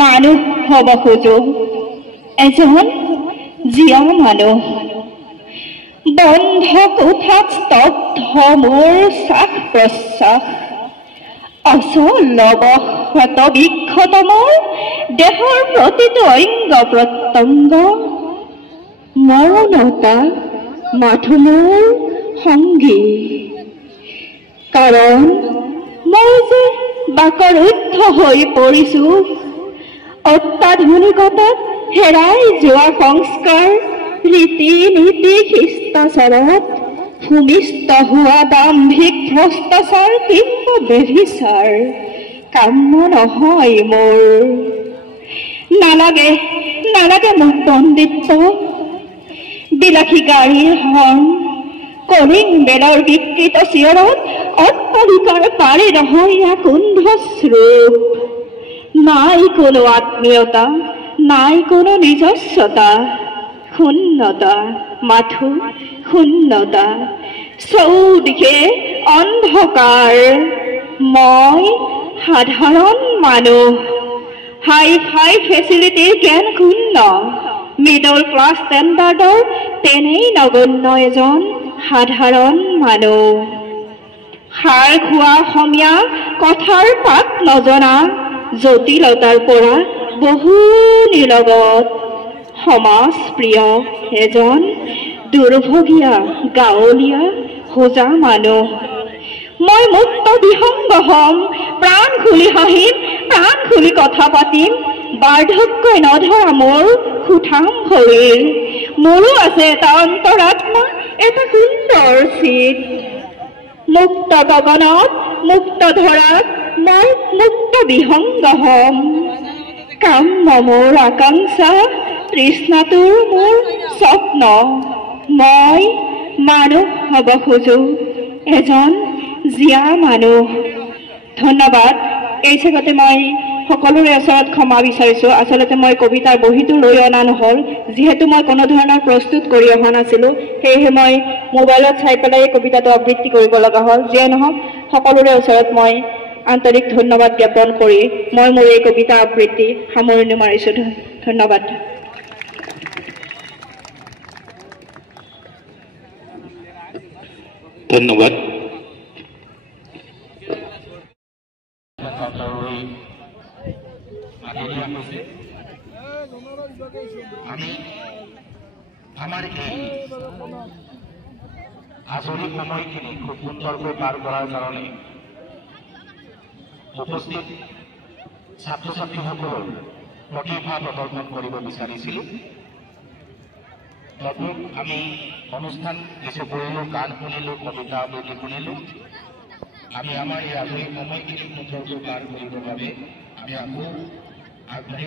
মানুহ হ'ব খোজো, এজন জীয়া মানুহ। বন্ধ কোঠাত স্তব্ধ মোৰ শ্বাস প্ৰশ্বাস, অচল অৱসত বিক্ষত মোৰ দেহৰ প্ৰতিটো অংগ প্ৰত্যংগ। মৰণতা মাথো মোৰ সংগী, কাৰণ মই যে বাকৰ উদ্ধ হৈ পৰিছো। অত্যাধুনিকতাত হেৰাই যোৱা সংস্কাৰ, ৰীতি নীতি শিষ্টাচাৰত ভূমিষ্ঠ হোৱা দাম্ভিক ভ্ৰষ্টাচাৰ কিংবা ব্যভিচাৰ কাম্য নহয় মোৰ। নালাগে নালাগে মোক পণ্ডিত্ব, বিলাসী গাড়ীৰ হৰ্ণ, কলিং বেলৰ বিকৃত চিঞৰত অট্টালিকাৰ পাৰি নহয় কুণ্ঠস্বৰূপ। নাই কোনো আত্মীয়তা, নাই কোনো নিজস্বতা, শূন্যতা মাথো শূন্যতা, চৌদিশে অন্ধকাৰ। মই সাধাৰণ মানুহ, হাই ফাই ফেচিলিটিৰ জ্ঞান শূন্য, মিডল ক্লাছ ষ্টেণ্ডাৰ্ডৰ তেনেই নগণ্য এজন সাধাৰণ মানুহ। সাৰ খোৱা অসমীয়া কথাৰ পাত নজনা, জটিলতাৰ পৰা বহু নিলগত, সমাজ প্ৰিয় এজন দুৰ্ভগীয়া গাঁৱলীয়া হোজা মানুহ। মই মুক্ত বিহংগ হম, প্ৰাণ খুলি হাঁহিম, প্ৰাণ খুলি কথা পাতিম। বাৰ্ধক্যই নধৰা মোৰ সুঠাম শৰীৰ, মোৰো আছে এটা অন্তৰাত্মা, এটা সুন্দৰ চিত। মুক্ত গগনত মুক্ত ধৰাত মই মুক্ত বিহংগ হম। কাম্য মোৰ আকাংক্ষা, তৃষ্ণাটোৰ মোৰ স্বপ্ন। মই মানুহ হ'ব খোজো, এজন জীয়া মানুহ। ধন্যবাদ। এই চেগতে মই সকলোৰে ওচৰত ক্ষমা বিচাৰিছোঁ। আচলতে মই কবিতাৰ বহীটো লৈ অনা নহ'ল, যিহেতু মই কোনো ধৰণৰ প্ৰস্তুত কৰি অহা নাছিলোঁ, সেয়েহে মই মোবাইলত চাই পেলাই কবিতাটো আবৃত্তি কৰিব লগা হ'ল। যিয়ে নহওক, সকলোৰে ওচৰত মই আন্তৰিক ধন্যবাদ জ্ঞাপন কৰি মই মোৰ এই কবিতা আবৃত্তি সামৰণি মাৰিছোঁ। ধন্যবাদ। ধন্যবাদ। আমি আমাৰ এই আজৰি সময়খিনি খুব সুন্দৰকৈ পাৰ কৰাৰ কাৰণে উপস্থিত ছাত্ৰ ছাত্ৰীসকলৰ প্ৰতিভা প্ৰদৰ্শন কৰিব বিচাৰিছিলোঁ। তদ্ৰুপ আমি অনুষ্ঠান কিছু কৰিলোঁ, গান শুনিলোঁ, কবিতা আবৃত্তি শুনিলোঁ। আমি আমাৰ এই আজৰি সময়খিনি সুন্দৰকৈ পাৰ কৰিবৰ বাবে আমি আকৌ আগবাঢ়ি